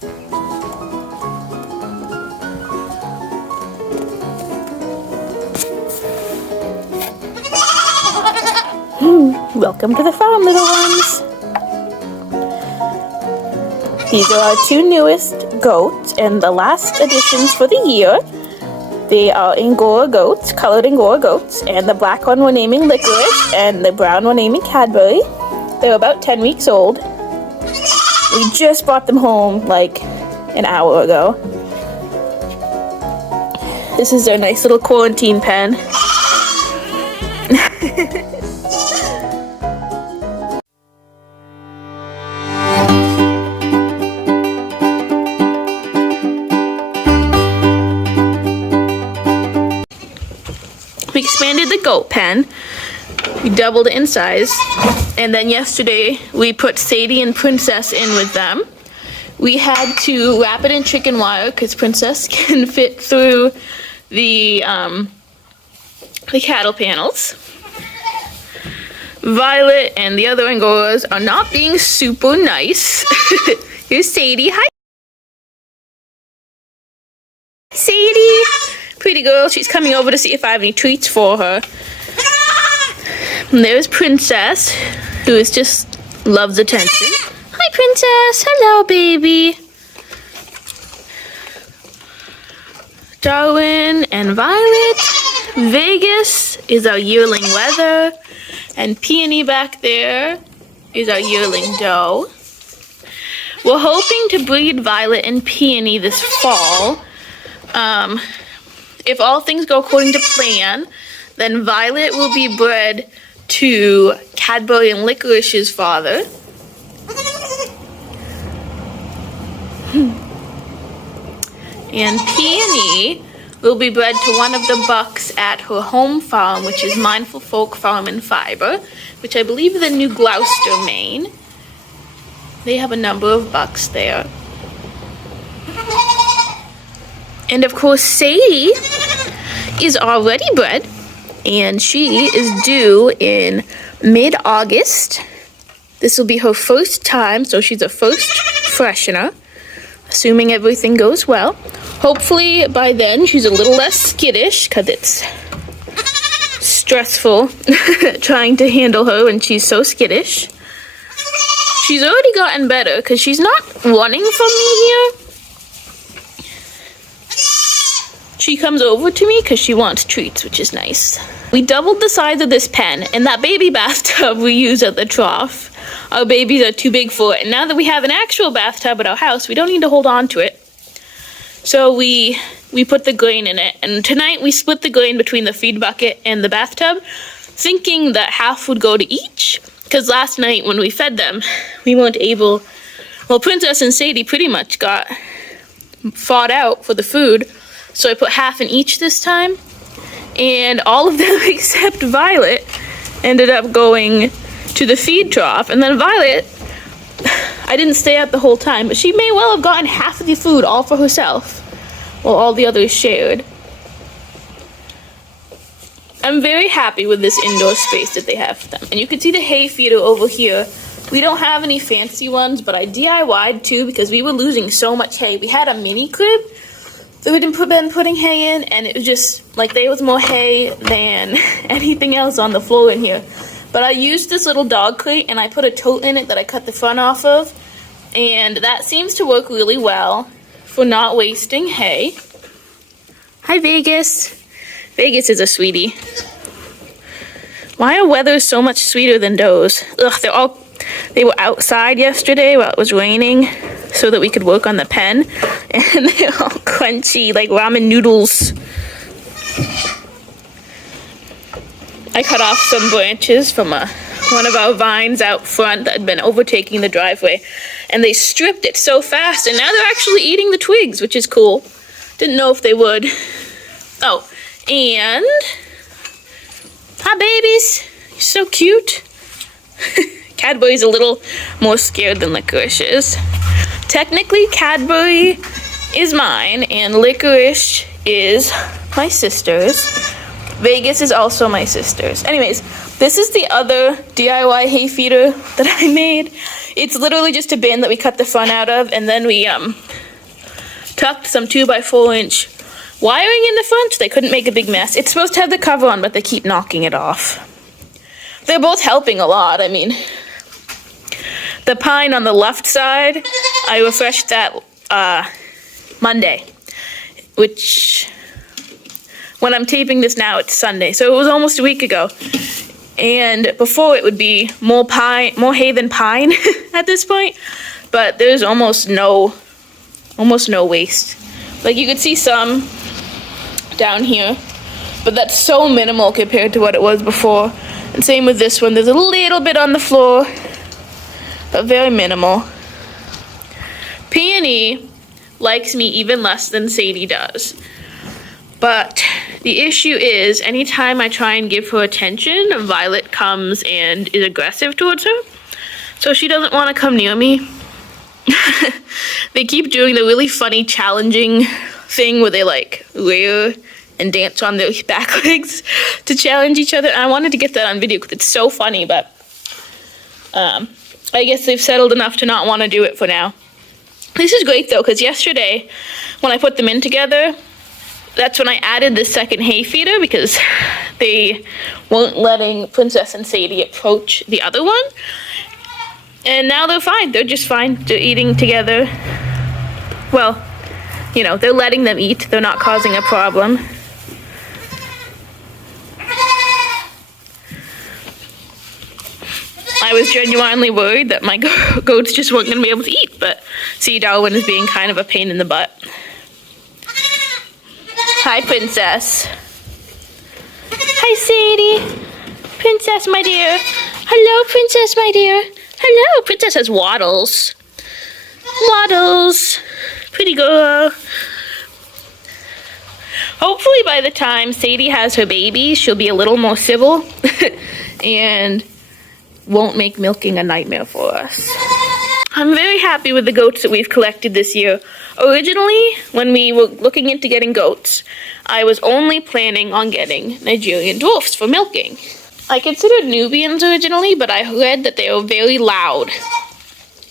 Welcome to the farm, little ones. These are our two newest goats and the last additions for the year. They are Angora goats, colored Angora goats, and the black one we're naming Licorice, and the brown one naming Cadbury. They're about 10 weeks old. We just brought them home like an hour ago. This is their nice little quarantine pen. We expanded the goat pen. We doubled it in size. And then yesterday we put Sadie and Princess in with them. We had to wrap it in chicken wire because Princess can fit through the cattle panels. Violet and the other Angoras are not being super nice. Here's Sadie. Hi, Sadie. Pretty girl. She's coming over to see if I have any treats for her. And there's Princess, who is just loves attention. Hi, Princess. Hello, baby. Darwin and Violet. Vegas is our yearling Weather. And Peony back there is our yearling Doe. We're hoping to breed Violet and Peony this fall. If all things go according to plan, then Violet will be bred to Cadbury and Licorice's father. And Peony will be bred to one of the bucks at her home farm, which is Mindful Folk Farm and Fiber, which I believe is in New Gloucester, Maine. They have a number of bucks there. And of course, Sadie is already bred, and she is due in mid-August. This will be her first time, so she's a first freshener, assuming everything goes well. Hopefully by then she's a little less skittish, because it's stressful trying to handle her when she's so skittish. She's already gotten better, because she's not running from me here. She comes over to me because she wants treats, which is nice. We doubled the size of this pen, and that baby bathtub we use at the trough. Our babies are too big for it, and now that we have an actual bathtub at our house, we don't need to hold on to it. So we put the grain in it, and tonight we split the grain between the feed bucket and the bathtub, thinking that half would go to each, because last night when we fed them, we weren't able, well, Princess and Sadie pretty much got fought out for the food. So I put half in each this time, and all of them except Violet ended up going to the feed trough. And then Violet, I didn't stay out the whole time, but she may well have gotten half of the food all for herself, while all the others shared. I'm very happy with this indoor space that they have for them. And you can see the hay feeder over here. We don't have any fancy ones, but I DIY'd too because we were losing so much hay. We had a mini crib that we'd been putting hay in, and it was just like there was more hay than anything else on the floor in here. But I used this little dog crate, and I put a tote in it that I cut the front off of, and that seems to work really well for not wasting hay. Hi, Vegas. Vegas is a sweetie. Why are Weathers so much sweeter than Does? Ugh, they were outside yesterday while it was raining so that we could work on the pen, and they're all crunchy like ramen noodles. I cut off some branches from one of our vines out front that had been overtaking the driveway, and they stripped it so fast, and now they're actually eating the twigs, which is cool. Didn't know if they would. Oh, and hi, babies. You're so cute. Cadbury's a little more scared than Licorice is. Technically, Cadbury is mine, and Licorice is my sister's. Vegas is also my sister's. Anyways, This is the other DIY hay feeder that I made. It's literally just a bin that we cut the front out of, and then we tucked some 2x4-inch wiring in the front so they couldn't make a big mess. It's supposed to have the cover on, but they keep knocking it off. They're both helping a lot. I mean, the pine on the left side, I refreshed that Monday, which when I'm taping this now, it's Sunday, so it was almost a week ago. And before it would be more hay than pine at this point, but there's almost no waste. Like, you could see some down here, but that's so minimal compared to what it was before. And same with this one, there's a little bit on the floor, but very minimal. Peony likes me even less than Sadie does. But the issue is, anytime I try and give her attention, Violet comes and is aggressive towards her. So she doesn't want to come near me. They keep doing the really funny, challenging thing where they like rear and dance on their back legs to challenge each other. And I wanted to get that on video because it's so funny, but I guess they've settled enough to not want to do it for now. This is great though, because yesterday when I put them in together, that's when I added the second hay feeder because they weren't letting Princess and Sadie approach the other one. And now they're fine. They're just fine. They're eating together. Well, you know, they're letting them eat. They're not causing a problem. I was genuinely worried that my goats just weren't going to be able to eat, but see, Darwin is being kind of a pain in the butt. Hi, Princess. Hi, Sadie. Princess, my dear. Hello, Princess, my dear. Hello. Princess has waddles. Waddles. Pretty girl. Hopefully by the time Sadie has her baby, she'll be a little more civil and won't make milking a nightmare for us. I'm very happy with the goats that we've collected this year. Originally, when we were looking into getting goats, I was only planning on getting Nigerian dwarfs for milking. I considered Nubians originally, but I read that they were very loud,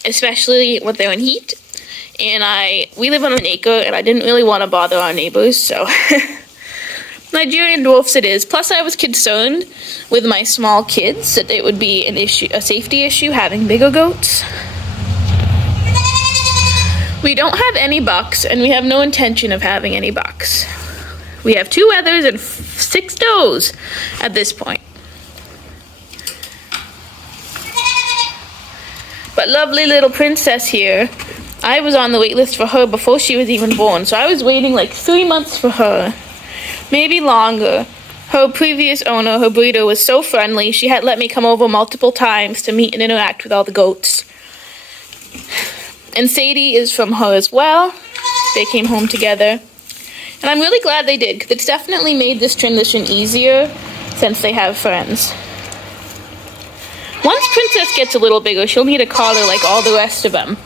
especially when they're in heat. And we live on an acre, and I didn't really want to bother our neighbors, so Nigerian dwarfs it is. Plus, I was concerned with my small kids that it would be a safety issue having bigger goats. We don't have any bucks, and we have no intention of having any bucks. We have 2 wethers and 6 does at this point. But lovely little Princess here, I was on the wait list for her before she was even born, so I was waiting like 3 months for her, maybe longer. Her previous owner, her breeder, was so friendly. She had let me come over multiple times to meet and interact with all the goats. And Sadie is from her as well. They came home together. And I'm really glad they did, because it's definitely made this transition easier since they have friends. Once Princess gets a little bigger, she'll need a collar like all the rest of them,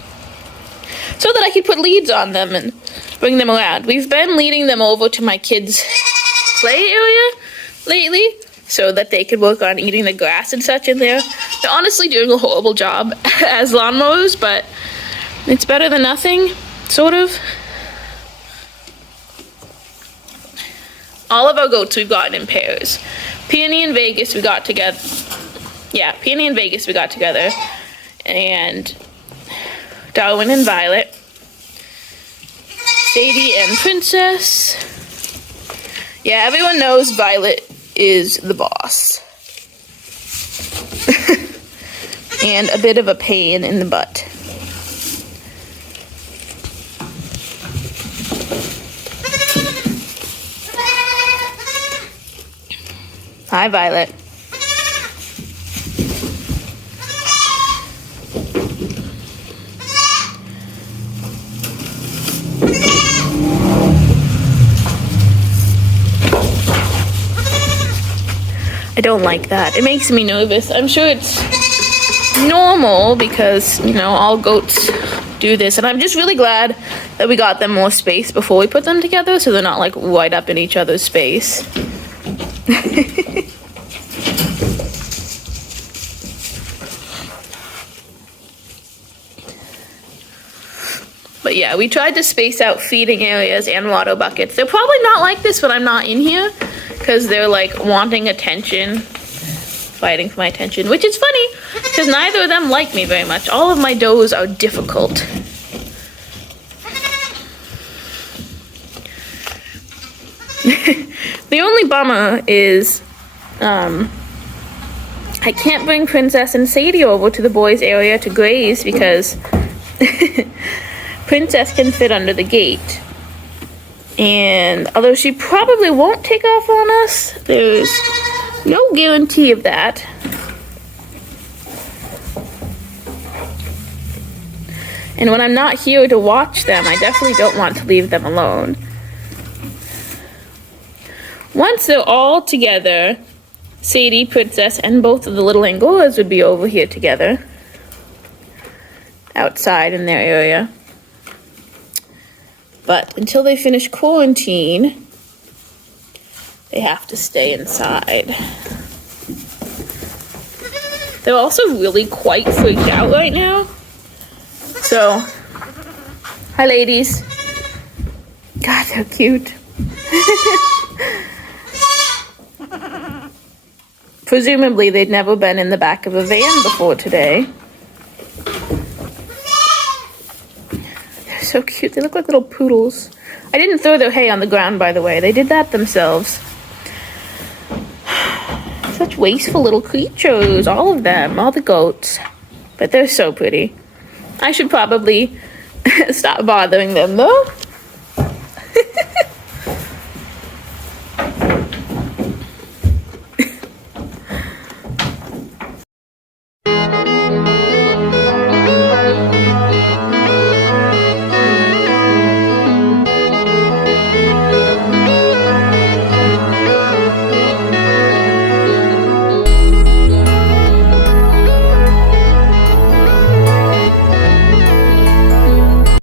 so that I can put leads on them and bring them around. We've been leading them over to my kids' play area lately, so that they could work on eating the grass and such in there. They're honestly doing a horrible job as lawnmowers, but it's better than nothing, sort of. All of our goats we've gotten in pairs. Peony and Vegas we got together. Yeah, Peony and Vegas we got together. And Darwin and Violet. Sadie and Princess. Yeah, everyone knows Violet is the boss. And a bit of a pain in the butt. Hi, Violet. I don't like that. It makes me nervous. I'm sure it's normal because, you know, all goats do this. And I'm just really glad that we got them more space before we put them together so they're not like right up in each other's space. But yeah, we tried to space out feeding areas and water buckets. They're probably not like this when I'm not in here, because they're like wanting attention, fighting for my attention, which is funny, because neither of them like me very much. All of my does are difficult. The only bummer is, I can't bring Princess and Sadie over to the boys' area to graze because Princess can fit under the gate. And although she probably won't take off on us, there's no guarantee of that. And when I'm not here to watch them, I definitely don't want to leave them alone. Once they're all together, Sadie, Princess, and both of the little Angoras would be over here together, outside in their area. But until they finish quarantine, they have to stay inside. They're also really quite freaked out right now. So, hi ladies. God, they're cute. Presumably, they'd never been in the back of a van before today. They're so cute. They look like little poodles. I didn't throw their hay on the ground, by the way. They did that themselves. Such wasteful little creatures, all of them, all the goats. But they're so pretty. I should probably stop bothering them, though.